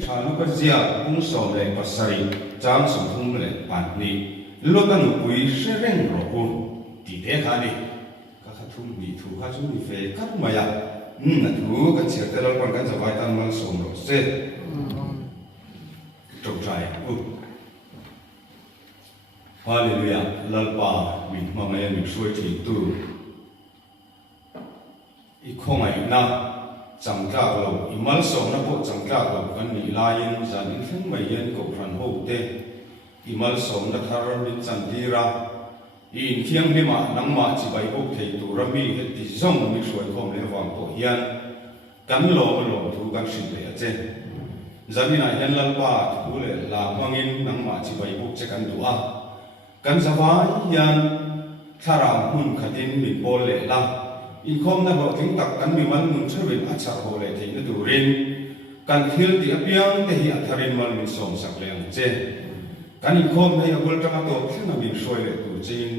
thanu ka zia ung som le pasari chang som thum le pan ni lotan pui sereng ro ku ti te khani ka thum ni thu kha chu ni fe kat maya na thu ka chir te lal pan kan zawai tan mal som ro se to trai hallelujah lalpa min mamaya min suai thi tu i khongai na chẳng cả lâu imal sống nó bộ chẳng cả lâu cái nị lai yên dàn in phun mày yên cầu phản hậu tê imal sống nó thar bên chẳng đi ra in thiêng đi mà nắng mà chỉ bay bốc thầy tu rami hết thì giống mình suy không lẽ vàng tổ hiền cắn lò thu cắn sinh lệ chứ dàn in này hiền lal pa thu lệ là mang in nắng mà chỉ bay bốc chắc cắn đũa cắn sa vai hiền thara hun khadin mình bol lệ la in khom na ho thing tak kan mi man mun chawin achar ho le thei na turin kan thil ti apiang te hi atharin mal min som sak leng che kan in khom nei agol tanga to thina min soi le tu chin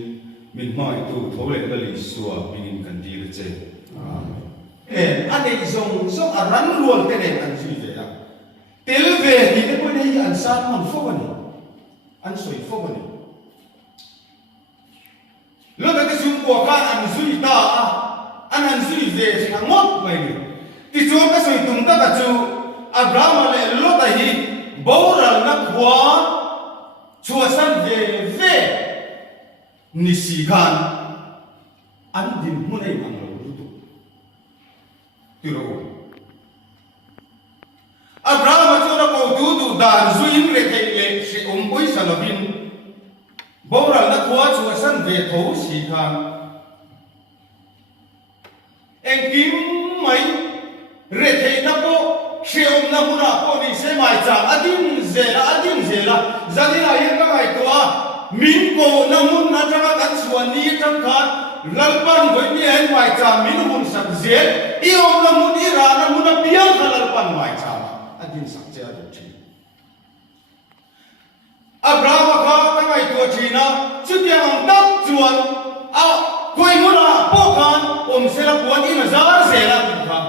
min mai tu tho le la li suwa min in kan dir che ane zong aran rual te ne an sui ve ya tel ve ni te ko nei an san man fo ni an soi fo ni lo ka zum ko ka an sui ta anh ăn suy về thằng ngót vậy thì chúa cái suy tung ta cả chú Abraham lại lót tại hi bố là nó quá chúa san về nisi gan anh đi muốn này bằng lâu tu tu rồi Abraham chúa nó cầu tu đàn suy về cái lệ sẽ bối san bin bố là nó quá chúa san về thấu si gan anh kim mấy rệt thấy nó có siêu nó muốn là có đi xe máy chạm adin zela gia đình này các ngài tua min cô nó muốn nó cho các anh xuân đi trong khát lal pan với mi anh máy chạm min muốn sạch dễ yêu nó muốn đi ra nó muốn nó biếng cả lal pan máy chạm adin sạch dễ được chứ Abraham các ngài tua chỉ nó chứ tiếng ông tắt chuan koi mula pokan sela puan ina zar zela tukha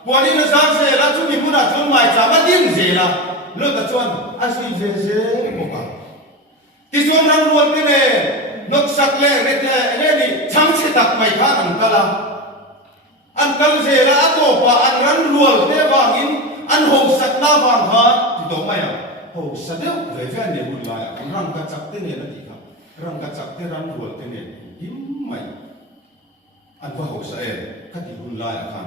puan ina zar zela chu mi muna chon mai cha ma din zela lo ta chon asui ze pokan ti chon ran rual te ne nok sak le ret le ni chang che tak mai kha an kal zela ato pa an ran rual te wangin an ho sak na wang ha ti to mai ho sadeu ve ve ne bul la an ran ka chak te ne na ti kha ran ka chak te ran rual te ne him mai anh có hậu sẽ các thị hun lai akan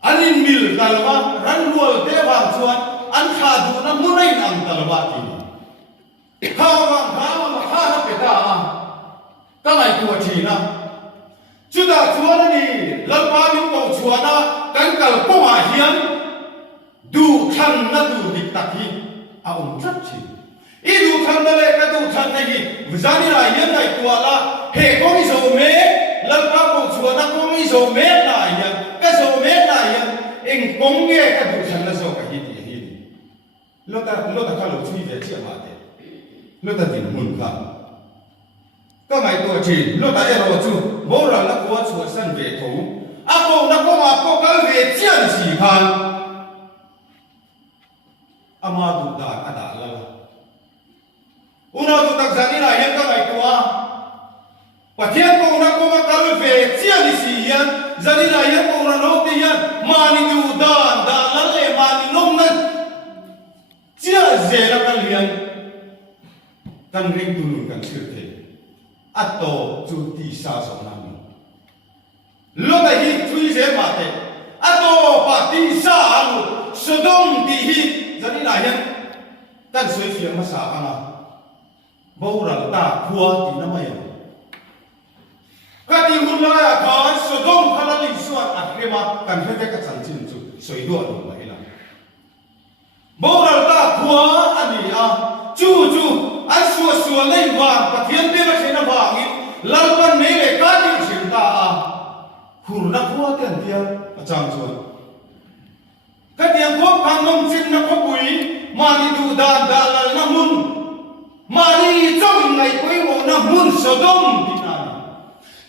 anh in mil talwa ran rual te wang chuan an kha du na munai nang talwa ti kha wang kha na peta ka ngai tu thi na chuda chuan ni lalpa ni ko chuana kan kal ko ma hian du khan na du dik takhi a chat chi i du khan na le ka du khan na hi vizani ra yan ngai tu ala he ko mi zo me lalpa ko chuana ko mi zo me na yan ka zo me na yan eng kong nge ka du khan na zo ka hi ti lo ta ka lo chui ve chi ma te lo ta tin mun kha ka ngai tu chi lo ta e ro chu bo ra la ko chu san ve tho a ko na ko ma ko ka ve chian si khan ama du da ada la una tu tak zani la yan ka ngai tu pathian ko na ko ma kal ve chian si yan zani la yan ko na no te yan mani du dan da la le mani nom na chia ze la kan lian kan ring tu nun kan sir the ato chu ti sa so na mi lo da hi thui ze ma te ato pa ti sa alu sodom ti hi zani la yan kan soi fiam ma sa kana bo ra ta khua ti na mai kati hunlaya kan sodom khalali suat akrema kan phete ka chanchin chu soido anu mai la boral ta khua ani a chu asua nei wa pathian te la sena wangin lalpan nei le ka ni sin ta a khurna khua ten tia achang chuan katiang ko pangom chin na ko bui mani du dan da lal na mun mani chong ngai koi mo na mun sodom dinan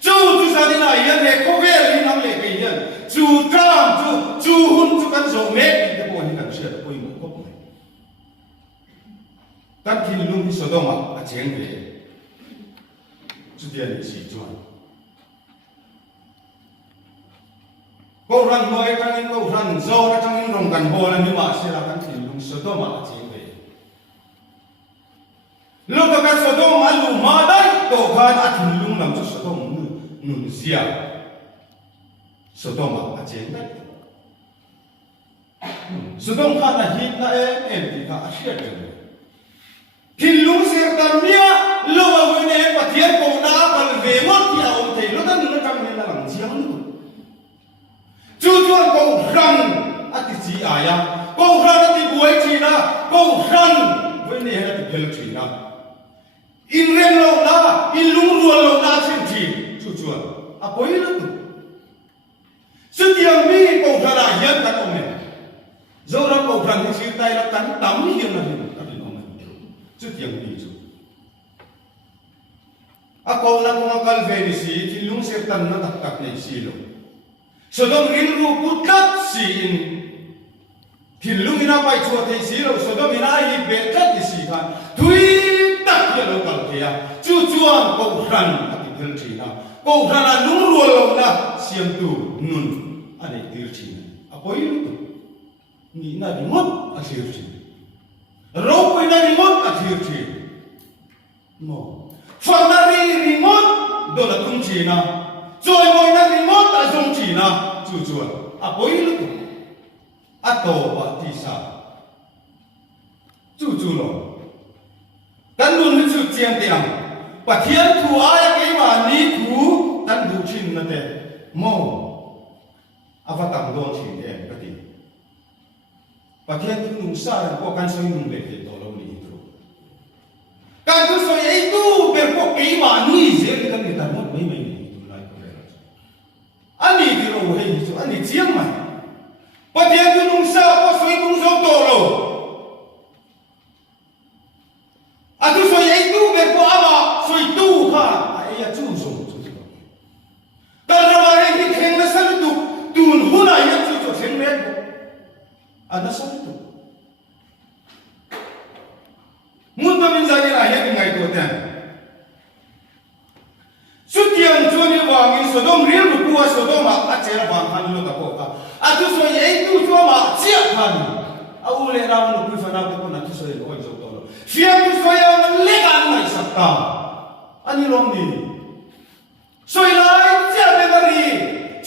chu sa ni na yan he ko ve li nam le ke yan chu tram chu hun chu kan zo me mua thì cần sửa bôi một cốc này các thiên lung thì số đông mà chén về chú tiền thì chỉ chuẩn câu răng nói trong những câu răng do trong những rồng gần hồ là như mà sẽ là các thiên lung số đông mà chén về lúc đó các số đông mà lù mà đấy tổ khan thiên lung làm cho số đông nụ zia số đông mà chén đấy số đông khan là hít là em thì cả chết rồi thiên lung sẽ cần nia lâu mà người này bắt thiên cổ na còn về mất thì ông thầy lúc đó nó trong này là làm chiang nữa chú chuan câu răng thì chỉ à câu răng thì buổi chỉ na câu răng với này là thì bel chỉ na in ren lâu na in lung ruột lâu na xem chỉ chú chuan bối nữa sự tiang mi câu răng là hiền cả ông này dẫu là câu răng thì chịu tay là cắn tắm hiền là hiền chút yang đi chút, ako na kung akal về si thì lung sẽ tan na tak này si lo, so dom rin ru putat si in, thì lung ina pai chua thì si lo, so dom ina hi be tat thì si kan, thui tak ya lo kal kia, chu chuan ko ran ati thil chi na, ko ran a lung ru lo na siam tu nun, ane tir chi na, apo ilu tu, ni na di mot a tir chi. Rau pun dari mot akhir ci, no. Fang dari remote dola tung ci na, joy boy dari remote azong ci na, cucuan. Apa itu tu? Atau batisa, cucu lo. Dan dun itu ciang tiang, patian tu ayah kema ni tu dan ducin nade, mo. Apa tak don ci dia berarti. Bagian itu nusa kok kan soi nung lete tolong ni itu. Kan tu soi itu berpok kema ni zel kan kita mau mai itu lai ko. Ani di ro he itu ani ciang mai. Bagian itu nusa kok soi nung so tolo. Atu soi itu berpok ama soi tu ha ai chu so. Kalau orang ini kena sel tu tun huna yang chu so sengmet. Ada satu. Muda menjadi rakyat dengan itu kan. Sutian cuni wangi sodom real buku sodom acara bangkan lo tak apa. Atu so itu cuma siapkan. Awalnya ramu nuku fana tu pun atu so yang kau jauh. Siapa tu so yang lekan mai sabta. Ani lomdi. So ilai siapa dari.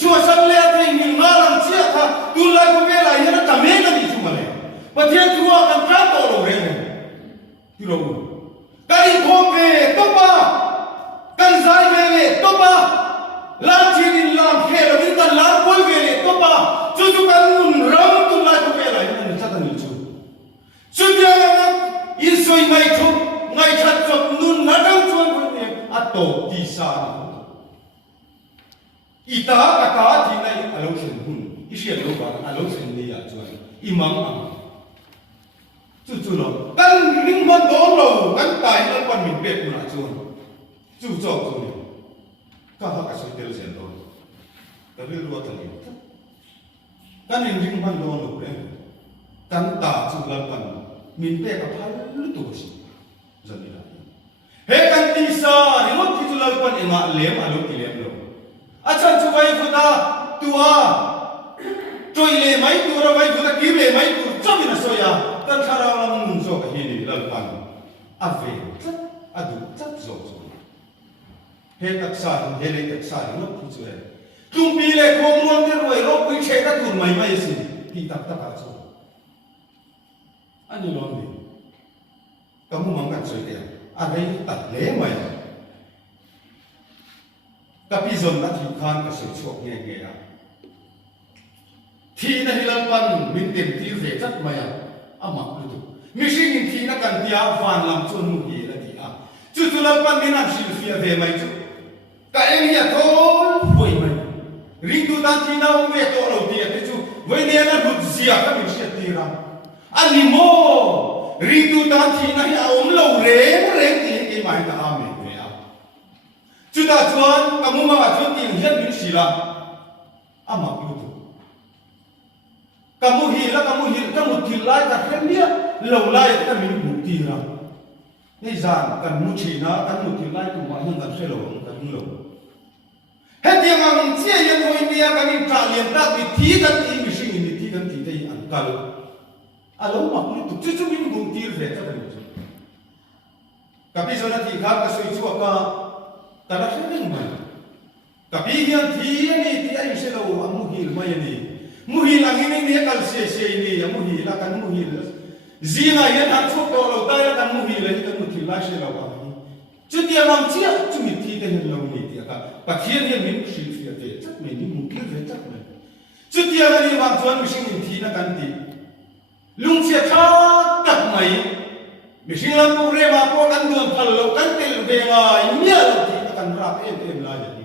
Cuaca lihat ini malam siapa tulai kubela ini nak kami kami cuma le. Bagian tua akan kantor orang ni. Kilo. Kali kompe topa, kan zai vele topa, lancin lam kelo kita lam boy vele topa. Cucu kan ram tulai kubela ini nak ni cu. Sudah insoi ngai chat nun nadang cuan punya atau kisah. Ita kata di nai along sen hun, isi along bang along sen dia cuan imam am, cucu lo, kan lingkungan dolo, kan tai lo pan mimpi pun cuan, cucu cuan, kah kasih tel sen dolo, tapi luar tadi, kan lingkungan dolo kan tak cuan pan mimpi apa lu tu sih, jadi lagi, kan tisa, remote itu pan emak lem along lem lo. Acan cubai futa tua, cuy le mai tu rabai futa kim le mai tu, cami na soya, tan cara orang nungso kahini lalpan, ave, adu, cat zo. He taksan, he taksan, lo kucue. Tumpi le komon terway, lo kui ceka tur mai si, hitak aco. Ani londi, kamu mangkat soya, ada yang tak le mai. Tapi zon nak hidupan kesesuatu yang gaya. Tina hilalpan mintim tiup cat maya amak itu. Misi tina kan dia fan lam cun muhi lagi ah. Cucu lalpan minam silvia ve mai tu. Kain ya tol boy mai. Rindu dan tina umbe tol dia tu. Wei dia nak berzia kan misi tira. Animo rindu dan tina ya umlau rem dia mai tak amin. Sudah tuan, kamu mahu cuti hian bin sila, amak itu. kamu hila kamu tilai ka khania lo lai ka min mukti ra ni zan kan mu china kan mu tilai tu ma hang kan khelo kan lo hết tiếng ang chia yan hoi nia kan in tra lian ta bi thi kan ti mi sing ni thi kan ti dei an kal alo ma ku tu chu min bung tir ve ta kan kapi zona thi kha ka soi chu ka ta ra heng ma kapi hian thi ni ti ai se lo amu hil mai ni mu hil ang ni kal se ni amu hil la kan mu hil zina yan han chu to lo ta ya kan mu hil ni kan mu thil la se lo wa chu ti am chia chu mi thi te hen lo ni ti ka pa khian hian min shi fi te chak me ni mu ki ve chak me chu ti am ni wang chuan mi sing thi na kan ti lung chia tha tak mai mi sing lam pu re ma po kan duan thal lo kan tel ve nga nya lo ti kan ra em la ya ni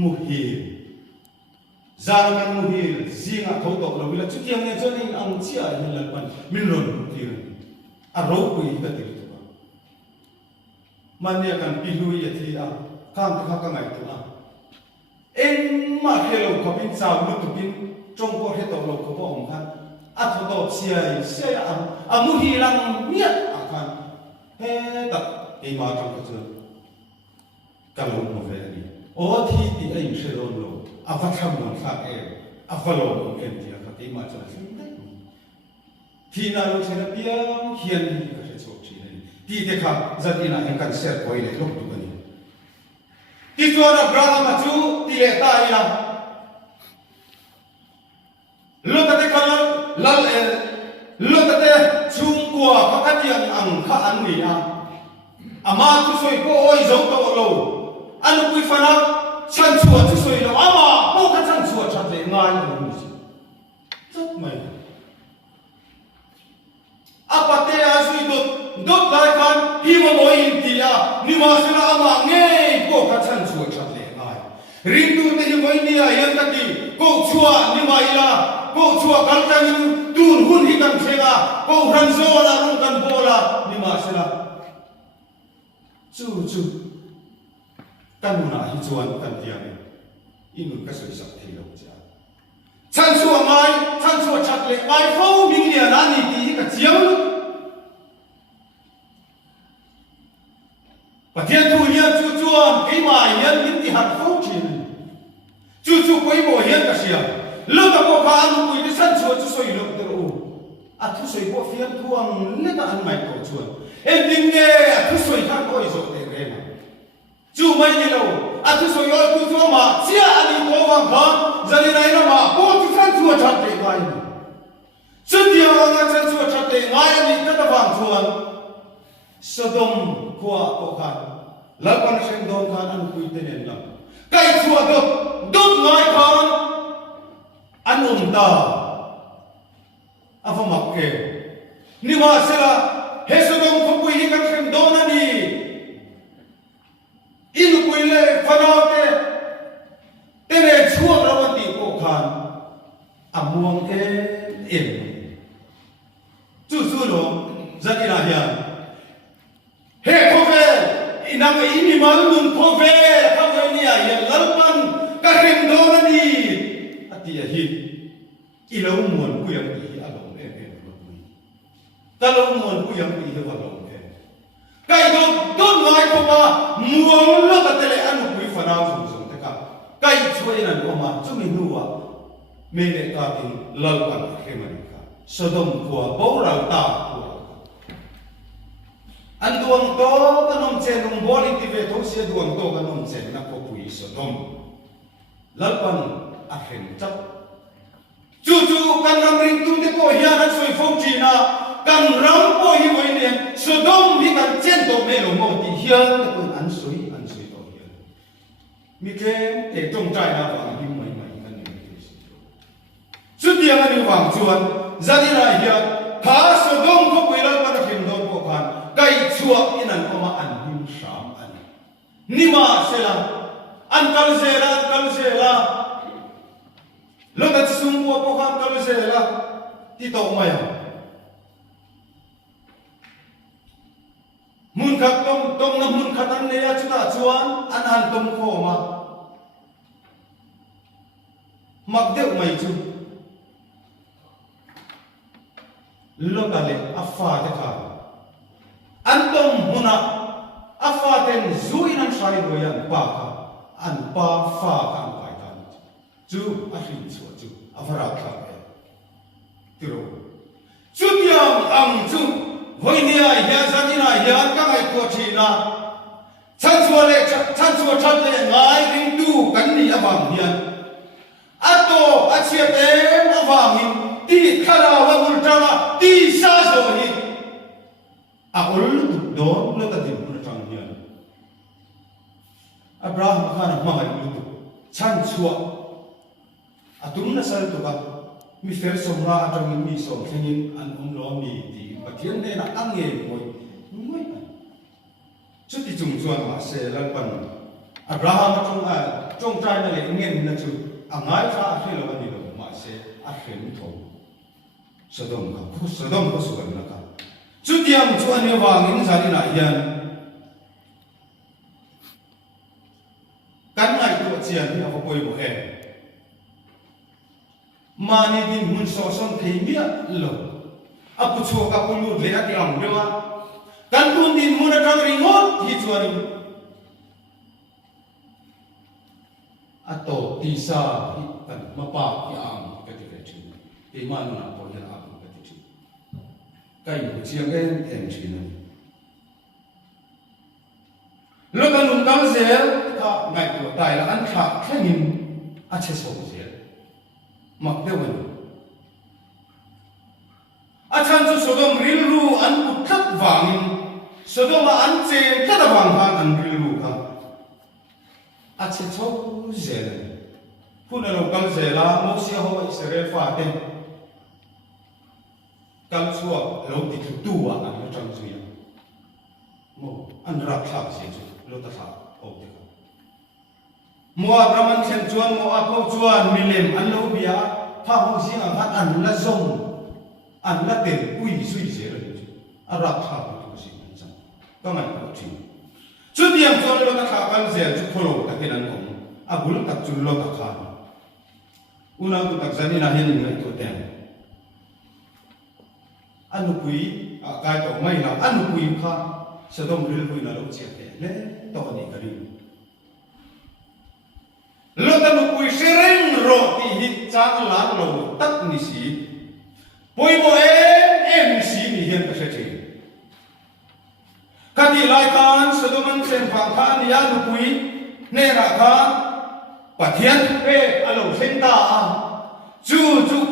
mu hil zan kan mu hil zinga tho to lo bila chu ti am ne chuan in ang chia hin la pan min ron ti a ro pui ka ti mania kan pihui ya thi a khang kha ka ngai tu a en ma khelo ko bin chau lu tu bin trong ko he to lo ko bo om khan a tho to sia a mu hi lang mia a khan he ta e ma trong ko chu ka lo mo ve ni o thi ti ai se lo lo a va tham mo kha e a va lo em ti a ka ti ma cha sin thi na lo se na piang hian ni ka se chok chi ti te kha zatina hen kan ser koi le lok tu bani ti chuan abraham chu ti le ta ina lo ta te khala lal e lo ta te chung kwa pakatian ang kha an ni a ama tu soi ko oi zo to lo an pui fana chan chua tu soi lo ama ko ka chan chua chat le ngai lo ni chat mai apate azui dot lai kan hi mo moi in tia ni ma sira ama nge ko ka chan chua chat le ngai ring tu te hi moi ni a yan ka ti ko chua ni ma ila ko chua kal ta ni tun hun hi kan thega ko ran zo la rung kan bola ni ma sira chu kan na hi chuan kan tia ni in ka soi sak thi lo cha chan chua mai chan chua chat le mai fo ming ni na ni ti ka chiang Pathian thu hian chu chuan cái mai hian min ti hat fo chin chu koi bo hian ka sia lo ta ko kha an pui ti san chu soi lo te ro a thu soi bo fiam thuang le ta an mai ko chuan en ding ne a thu soi kha ko zo te re ma chu mai ni lo a thu soi yo tu chu ma chia ani ko wang kha zali nai na ma ko ti san chu chat te mai chu dia nga chan chu chat te ngai ani ta ta wang chuan Sodom kwa ko khan lapan sen don khan an pui te nen lam kai chua dot ngai khan an ta afa makke ni ma sela he Sodom ko pui hi kan sen don ani in pui le phanaute te ne chua rawati ko khan amuang em chu lo zakina hian he khove inang ini malun khove khove ni ya lalpan ka hen don ni atia hi ilo mon ku yang ti along em lo pui talo mon ku yang ti wa long em kai do ngai ko ma muang lo ka tele an pui fana zu te ka kai choi nan ko ma chu mi nuwa me le ka tin lalpan he mari ka Sodom ko bo ra ta an duang to kanom chen nong bol ti ve tho sia duang to kanom chen na ko pui Sodom lalpan a hen chap chu kan ram ring tum te ko hian an soi phong chi na kan ram po hi moi ne Sodom hi kan chen to me lo mo ti hian te ko an soi to hian mi ke te tong trai na wa hi mai kan ni chu tiang ani wang chuan zanira hian ha Sodom ko pui lalpan a hen do ko khan kai chua inan oma an him sham an nima sela an kal zela lo ta sum po ko khan kal zela ti to maya mun khat tom na mun khat an le ya chuta chuan an han tom kho ma mak deu mai chu lokale afa te kha antom huna afa ten zuin an sai royan pa kha an pa fa kan pai kan chu a rin chu chu avara kha tiro chu tiang ang chu hoinia ya zakina ya ka ngai ko thina chan chua chat le ngai ring tu kan ni awang hian ato achia te awangin ti khara wa ultama ti sa zo hi a ul tu don lo ta dim na tang hian Abraham khana ma ngai lu tu chan chua atum na sal tu ba mi fer som ra atang mi som thengin an lo mi ti pathian ne na ange moi chút thì dùng chuan mà sẽ lan quan Abraham trong trai này lại nghe là chú ngái ra khi là anh đi đâu mà sẽ ăn hiện thổ Sodom có số là cả chút tiêm chuan như vàng những gia đình này hiện cắn ngày tuổi tiền thì họ quay một hè mà đi đi muốn so son thấy biết lộc áp chua các con lụt lấy cái lòng đâu á kan tun din muna tang ringot hi chuan ato tisa hi kan mapa ki ang ka ti re thi e man na po ya ang ka ti thi kai bu chiang en thi na lo kan lum kam zel ka ngai tu tai la an kha khenin a che so zel mak de wan a chan chu Sodom ril ru an put khat wangin Sodom an che khat wang han an ril ru ka a che cho zel phun lo kam zela mo sia ho Israel fa te kam chua lo ti tu wa an lo chang chu ya mo an rak thak se chu lo ta tha o te mo Abraham chen chuan mo a ko chuan milem an lo bia pha ho sing an la zong an la ten pui sui se re chu a rak thak tu si cha ka ngai ko thi chu diam chuan lo ta tha kan zel chu kholo ta ken an kom a bul tak chu lo ta kha una tu tak zani na hin ngai to ten anu pui a kai to mai na anu pui kha Sodom ril pui na lo che te le to ni ka ri lo ta nu pui sereng ro ti hi chang la lo tak ni si pui mo em si ni hian ka se thi ka ti lai kan Sodom an sen phang khan ya nu pui ne ra kha pathian pe alo sen ta chu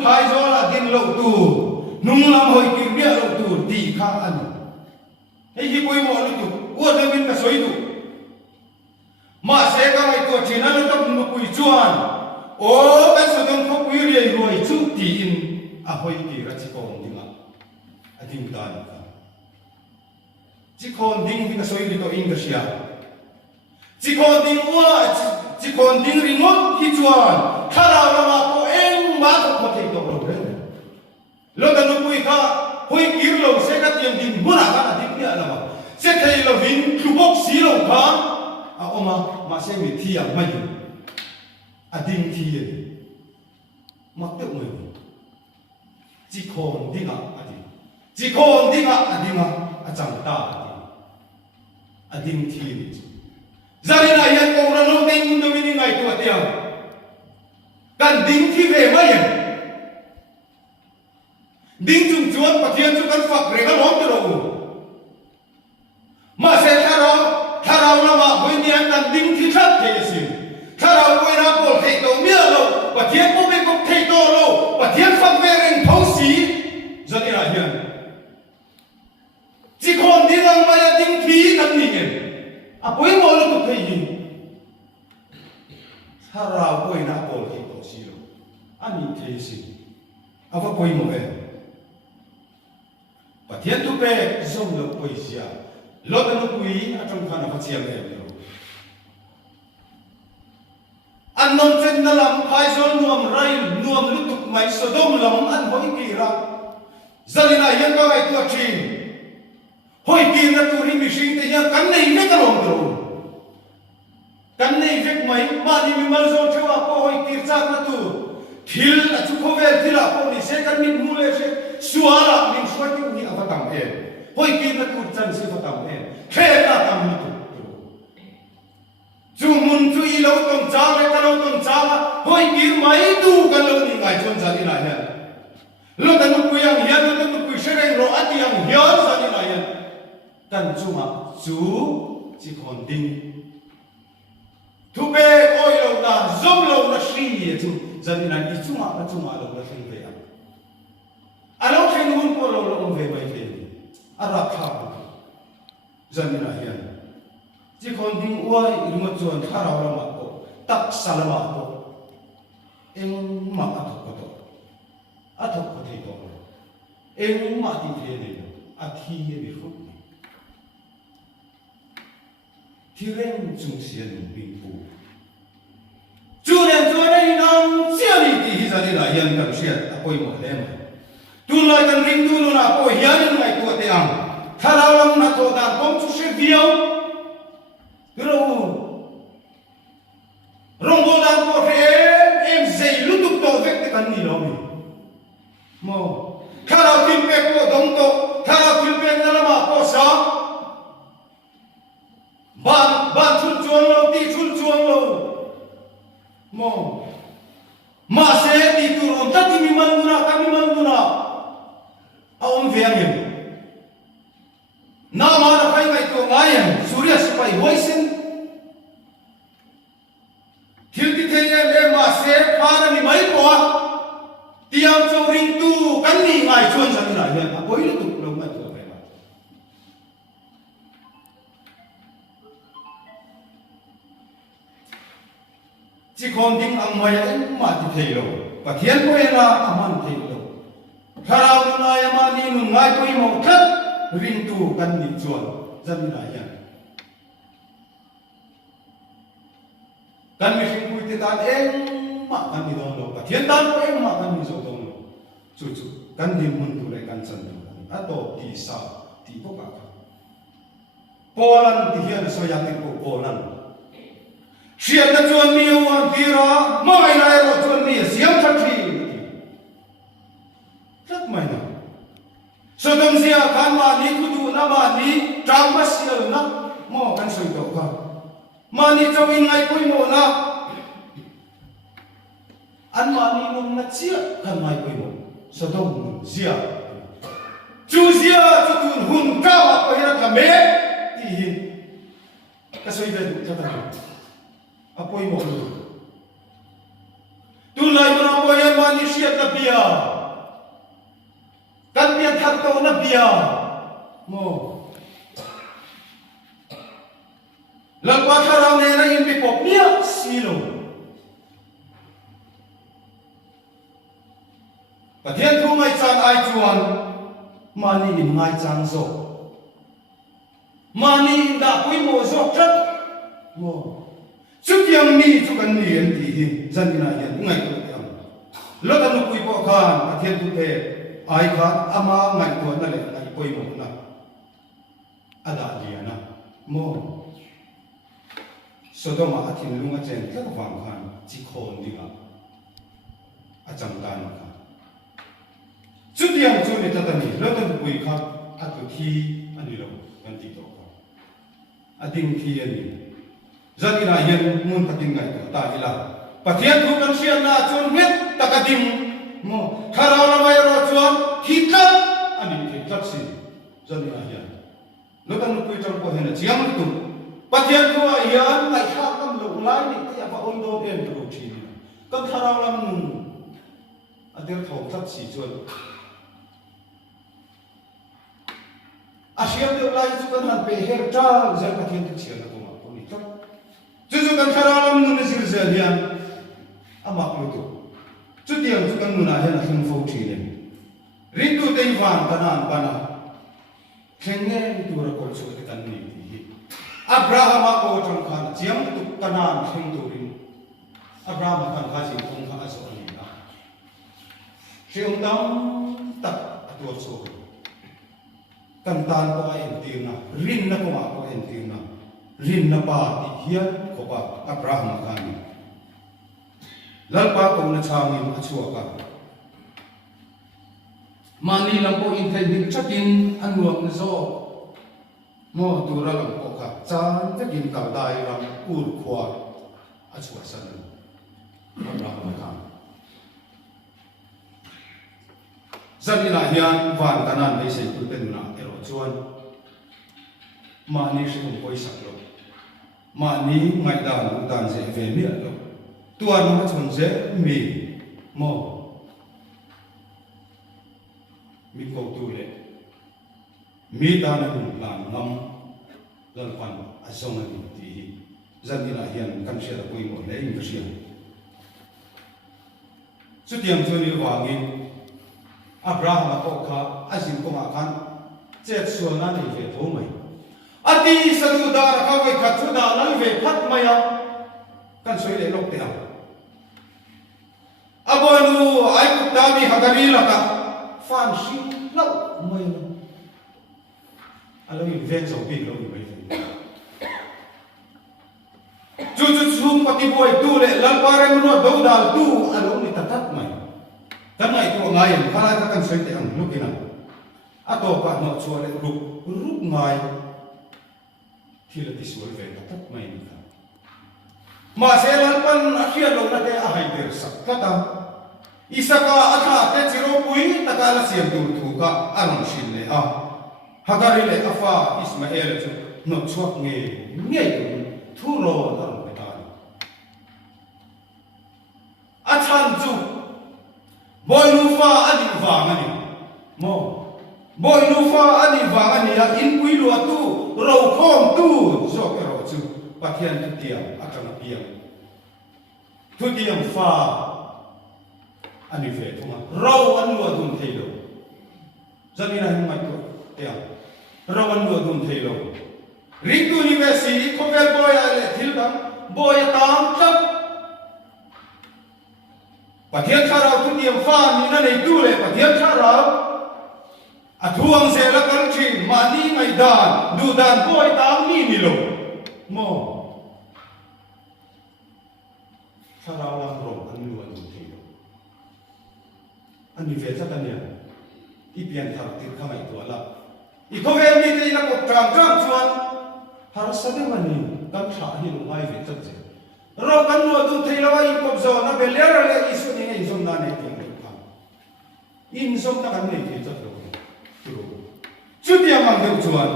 phai zo la din lo tu nung lam hoi ki bia lo tu ti kha an ei hi pui mo lu tu o de min ka soi tu ma se ka ngai to thina lo ta nu pui chuan o ka Sodom ko pui ri roi chu ti in a hoi ki ra chi kon dinga a ding ta ni ka chi kon ding hi ka soi ni to in ka sia chi kon ding wa chi kon ding ri ngot hi chuan khara ra ma ko eng ma ko thei to ro re lo ta nu pui kha hoi kir lo se ka tiam ding muna ka ding ya la ma se thei lo vin khu bok si lo kha a oma ma se mi thi ya mai a ding thi ye ma te mo chỉ còn đi ngã à chẳng ta à đinh thiên gia đình này hiện còn là lâu tin đối với ngày tuổi tiền cần đinh thi về mấy đinh chung chuột và thiên chung căn phật để các món từ đầu mà sẽ thay đó là mà với nhau cần đinh thi khác thì gì thay đó với nó còn thầy tổ miêu lâu và thiên cũng biết cũng thầy tổ lâu và thiên phật về rừng thấu xí gia đình này hiện chỉ còn đi ngang mà đinh thi cần gì à bấy mồ là cũng thấy gì thay đó với nó còn thầy tổ xí lâu anh nhìn thấy gì à và bấy mồ và thiên tu về dùng được bấy gì à lo ta nó quý ở trong khăn phát triển này anh nông dân đã làm khai dồn nuông ray nuông lúc tục máy Sodom lòng anh hối kỳ ra gia đình này hiện có ngày tuột trình hối kỳ là tu ri mi sinh thế nhưng cắn này rất là lòng đầu cắn này việc mấy mà đi mi mal zon theo à hối kỳ ra là tu thil là chú có về thì là có đi sẽ cắn mi mua lên sẽ suara min suai tu ni apa tam hoi kin na kur chan si tam khe ta tam ni tu Jumun tu ilo tong cha le ta lo tong cha hoi kir mai tu kan lo ni ngai chon sa ni la ya lo ta nu ku yang hian lo ta nu ku shereng ro ati yang hian sa ni la ya kan chu ma chu chi khon ding tu be oi lo na zom lo na shi ye chu za ni na ni chu ma lo na shi ve ya alo khen hun ko lo lo ve mai ve ara kha za ni na hian chỉ còn tiếng uai nhưng mà chuẩn khá rau lắm ạ, tắc sa lắm ạ, em mặc ắt học có thể đó, em mặc thì thế này, thi bị khúc, thì lên trung xiên bình phụ, chú này năng chia đi thì ra đi là hiện cầm xiên, ôi một đêm, tu lại cần ring tu nó là ôi hiện ngày của thế anh, khá rau lắm là thôi đàn công chú sẽ viêu rong bo dan ko em zei lu tuk to vek te kan ni lo mi mo khara kim pe ko dong to khara kim pe na ma ko sa ban chun chuan lo ti chun chuan lo mo ma se ti tu rom ta ti mi man duna a om ve ang na ma na kai mai to ngai surya sipai hoisen Hilti thenge ma se phara ni mai ko tiang chou ring tu kan ni ngai chuan san la hian a poi lu tu lo ma tu ve ma chi khon ding ang mai em ma ti thei lo pathian ko ela aman thei lo tharau na ya ma ni nu ngai poi mo khat ring tu kan ni chuan zan la hian kan mi sing pui te tan ma kan ni don lo pathian tan ko ma kan ni zo don lo chu kan ni mun tu le kan chan tu a to ti sa ti po ka polan ti hian so ya ti ko polan sian na chuan mi wan ti ra mai na ro chuan mi siam tha thi tat mai na so dom sia kan ma ni ku du na ma ni tram ma sia na mo kan soi to ka mani chawin ngai pui mo na an mani nong na chia kan ngai pui mo so dong zia chu zia chu tun hun ka wa ko ya ka me ti hin ka soi ve ta ta a pui mo tu lai mo na ko ya mani sia ta bia kan bia thak to na bia mo lần qua khá rau này là in bị bọc nia xì lô và thiên thu ngay chan ai chuan mà ni in ngay chan zo mà ni in đã quý mồ zo rất mồ chút yang ni chút cần ni en thì dân đi này hiện ngay của em lỡ ta lúc quý bộ khan và thiên thu thế ai khan ama ngay của nó lại ngay quý mồ na ada dia na mồ Sodoma atin lunga chen tlak wang khan chi khon dinga acham dan kha chudiam chu ni tatani lotan pui kha atu thi ani lo kan ti to kha ading thi ani zanina yen mun tatin ngai ta ila pathian thu kan sian na chun het takadim mo kharau na mai ro chuan thi tla ani thi tlak si zanina yen lotan pui chang ko hen chiam tu pathian thu yan ngai kha kam lo lai ni ta ba on do en ro thi kan kharau lam adir thok thak si chuan Asyam dia lai tu kan han pe her ta zel pathian tu chian ko ma ko ni ta chu kan kharalam nu ni sir zel yan amak lu tu chu tiang chu kan nu na hen him fo thi le rin tu te van kanan pana khenge tu ra ko chu te kan ni Abraham ko chang khan chiam tu kanan kheng tu rin Abraham kan kha si thong kha aso ni na siam dam tak atu so kan tan ko ai entir na rin na ko ma ko entir na rin na pa ti hian ko pa Abraham khan lal pa ko na changin achua ka mani lampo in thai bil chakin anuak na zo mo tura lampo ka chan takin kaldai ram ur khwa achwa san ram ka zanina hian van kanan dei sei tu ten na ero chuan mani shum poi sak lo mani ngai dan dan je ve mi lo tuan ma chun je mi mo mi ko tu le mi ta na dum lam ngam lan kwan a song na ti zanina hian kan sia da poi mo le in sia chu tiam chu ni wangin Abraham ko kha azim ko ma khan che sual na ni ve tho mai ati sadu da ka ve khat chu da na ve phat mai a kan soi le lok te a abonu ai ku ta mi hagari la ka fan shi lo mai alo in ven zo bi lo mai chu chu chung pati boy tu le lal pare mo do dal tu alo ni tatat mai kan ngai tu ngai khala ka kan soi te ang lukina ato pa no chu le ruk ngai thila ti sual ve tatat mai ni ka ma se lan pan akhia lo na te a hai ter sak kata isaka atha te chiro pui takala siam tu thu ka anong shin le a hagari le afa ismael chu no chuak nge nge thu ro tar pe ta a chan chu boy lufa adi vangani mo boy lufa adi vangani ya in pui lu tu ro khom tu zo ke ro chu pathian tu tiam atang piam tu tiam fa ani ve thuma ro an lu dun theilo zamina hin mai tu tiam ro an lu dun theilo ring tu university khovel boy ale thil dam boy tam chap pathian tharau tu tiam fa ni na nei tu le pathian tharau athuang se la kan chin mani mai dan du dan boy tam ni lo mo tharau lang ro an lu an thi lo an ni ve cha tan ya I pian thar tir khamai tu ala I khovel mi te la ko tram tram chuan har sa de mani kam tha hi lo mai ve cha je ro kan nu du thei lawa I kop zo na beler le isu ni ngai zom na ne tiang ka in zom ta kan nei ti cha lo tu chu dia mang de chuan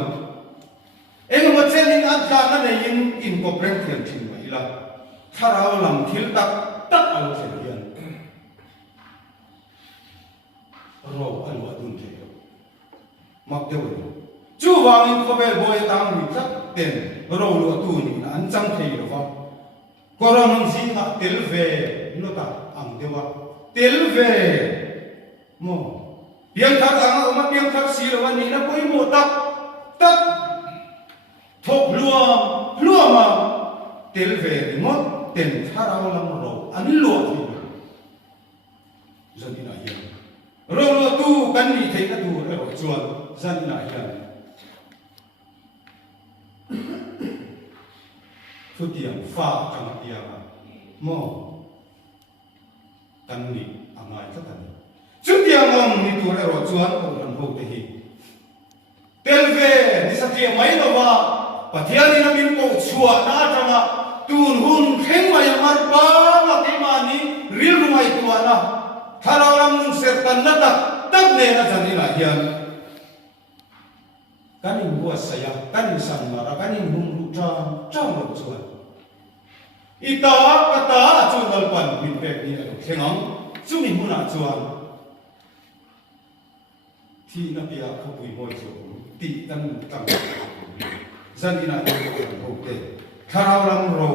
eng ma chen in an ka na nei in ko prem thiam thin mai la tharau lam thil tak tak alo chen hian ro an wa dun thei lo mak de wo chu wang in khovel boy tang ni chak ten ro lo tu ni an chang thei lo wa Koranong zinga telve nota ang dewa telve mo piang thak ang uma piang thak silawan ni na poi mo tak tak thok luama telve mo ten tharaw lang ro ani lo thi zanina hian ro tu kan ni thei na tu ro chuan zanina hian tu tiang fa kang tiang mo kan ni angai ta tan chu tiang ang ni tu ro chuan ko ran ho te hi telve ni sa ti mai no wa pathian ni na min ko chua na tanga tun hun kheng mai mar pa ma ti ma ni ril ru mai tu ana tharaw ram nun ser tan na tak ne na jani la hian kanin buat saya kanin san mara kanin hum trong lo chuan ita kata chu dal pan min pek ni alo thlengam chu mi huna chuan thi na pia kho pui moi chu ti tan tam zan ina ko ko te tharau ram ro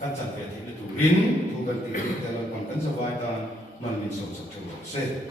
kan chan pe thi tu rin tu kan ti te lan kan sa vai ta man min so se